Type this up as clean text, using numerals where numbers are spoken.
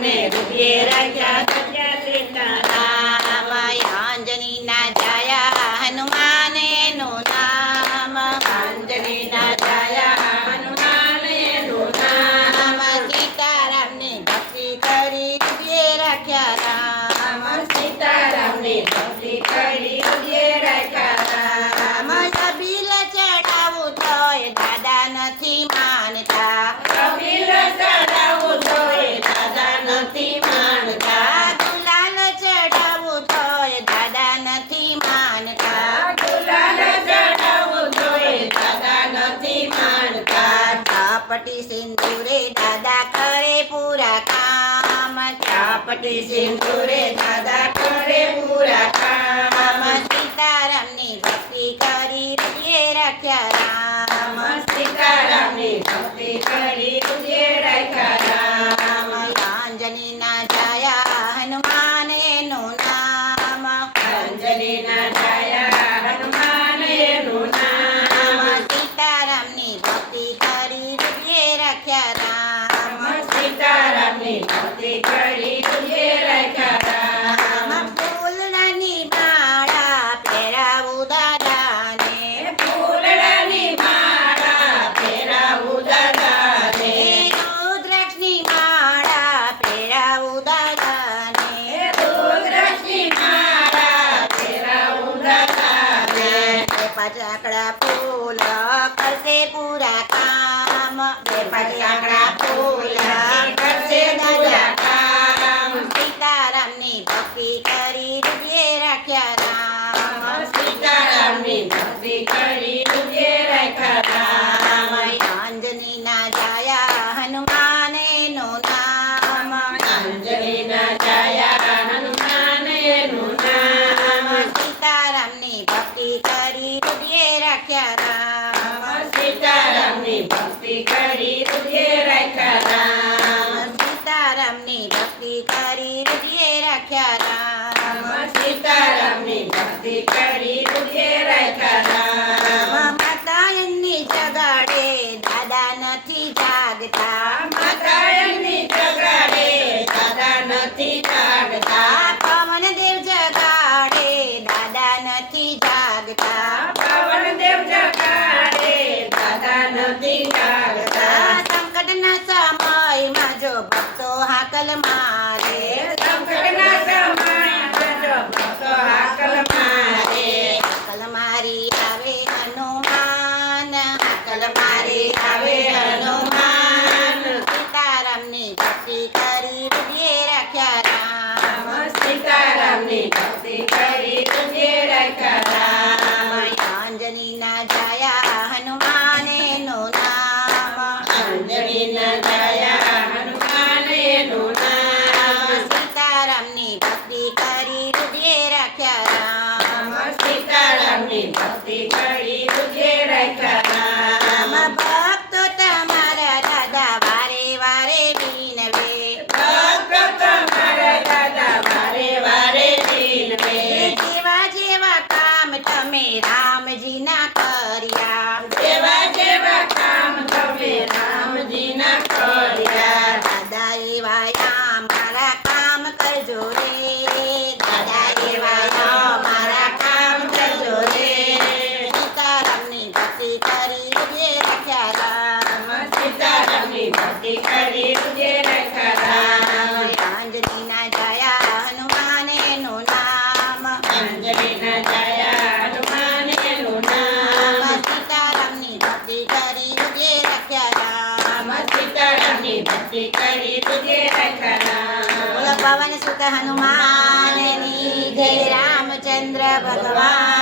સીતારામને રૂપિયે રાખ્યા ધજા સીતારામ અંજનીના જાયા હનુમાન એનું નામ અંજનીના જાયા હનુમાન એનું નામ સીતારામની ભક્તિ કરી રૂપિયે રાખ્યા રામ સીતારામની ભક્તિ કરી રૂપિયે રાખ્યા રામ કબીલ ચડાવું તોય દાદા નથી માનતા કબીર ચડાવું તોય દાદા નથી માનતા ગુલાલ ચડાવું તોય દાદા નથી માનતા ગુલાલ ચડાવું તોય દાદા નથી માનતા ચાપટી સિંદૂરે દાદા કરે પૂરા કામ ચાપટી સિંદૂરે દાદા કરે પૂરા કામ સીતારામની ભક્તિ કરી રૂપિયે રાખ્યા રામ સીતારામની ભક્તિ કરી રૂપિયે રાખ્યા રામ અંજનીના જાયા હનુમાન એનું નામ અંજનીના જાયા હનુમાન એનું નામ સીતારામની ભક્તિ કરી રૂપિયે રાખ્યા રામ સીતારામની ભક્તિ કરી રૂપિયે રાખ્યા રામ ફૂલડાની માળા પહેરાવું દાદાને ફૂલડાની માળા પહેરાવું દાદાને રુદ્રાક્ષની માળા પહેરાવું દાદાને રુદ્રાક્ષની માળા પહેરાવું દાદાને પાંચ આંકડા ફૂલ કરશે પૂરા કામ પાંચ આંકડા ફૂલ કરશે પૂરા કામ સીતારામની ભક્તિ કરી રૂપિયે રાખ્યા રામ સીતારામની ભક્તિ કરી રૂપિયે રાખ્યા રામ અંજનીના જાયા હનુમાન એનું નામ અંજનીના જાયા હનુમાન એનું નામ સીતારામની ભક્તિ કરી રૂપિયે રાખ્યા રામ સીતારામની ભક્તિ કરી રૂપિયે રાખ્યા રામ સીતારામની ભક્તિ કરી રૂપિયે રાખ્યા રામ સીતારામની ભક્તિ કરી રૂપિયે રાખ્યા રામ માતા એમની જગાડે દાદા નથી જાગતા માતા એમની જગાડે દાદા નથી જાગતા પવન દેવ જગાડે દાદા નથી જાગતા પવનદેવ જગાડે દાદા નથી જાગતા સંકટના સમયમાં જો ભક્તો હાકલ મારે સંકટના સમયમાં જો ભક્તો હાકલ મારે હાકલ મારી આવે હનુમાન હાકલ મારી આવે હનુમાન સીતારામની ભક્તિ કરી રૂપિયે રાખ્યા રામ સીતારામની ભક્તિ કરી રૂપિયે રાખ્યા રામ અંજનીના જાયા હનુમાન એનું નામ અંજનીના જાયા હનુમાન એનું નામ સીતારામની ભક્તિ કરી રૂપિયે રાખ્યા રામ સીતારામની ભક્તિ કરી રૂપિયે રાખ્યા રામ ભક્તો તમારા દાદા વારે વારે વિનવે ભક્તો તમારા દાદા વારે વારે વિનવે જેવા જેવા કામ તમે રામજીના કર્યા જેવા જેવા કામ તમે રામજીના કર્યા દાદા એવા મારા કામ કરજો રે દાદા એવા મારા કામ કરજો રે સીતારામની ભક્તિ કરી રૂપિયે રાખ્યા રામ સીતારામની ભક્તિ કરી રૂપિયે રાખ્યા રામ અંજનીના જાયા હનુમાન એનું નામ અંજનીના જાયા હનુમાન એનું નામ સીતારામની ભક્તિ કરી રૂપિયે રાખ્યા રામ સીતારામની ભક્તિ કરી રૂપિયે રાખ્યા રામ બોલો પવન સુત હનુમાનની જય રામચંદ્ર ભગવાન